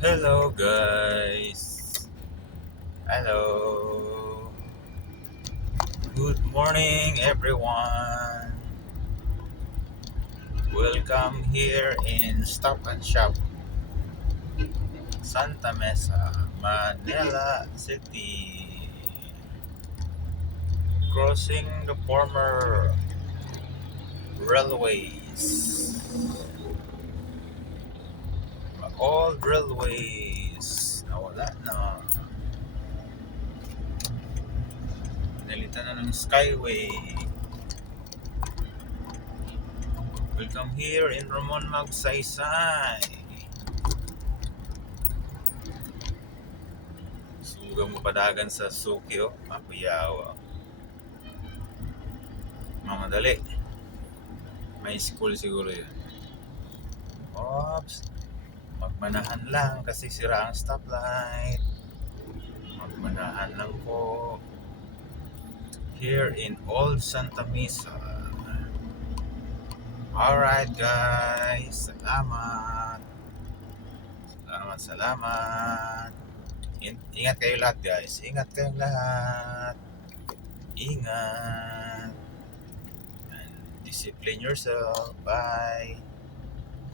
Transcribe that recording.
Hello guys. Hello. Good morning everyone. Welcome here in Stop and Shop, Santa Mesa, Manila City. Crossing the former railways. Old railways. Nawala na. Nalitan na ng Skyway. Welcome here in Ramon Magsaysay. Sugang mapadagan sa Sukyo, Mapuyaw. Mamadali. May school siguro yun. Oops. Magmanahan lang kasi sira ang stoplight. Magmanahan lang po. Here in Old Santa Mesa. Alright guys. Salamat. Salamat. Ingat kayo lahat guys. Ingat kayong lahat. Ingat. And discipline yourself. Bye.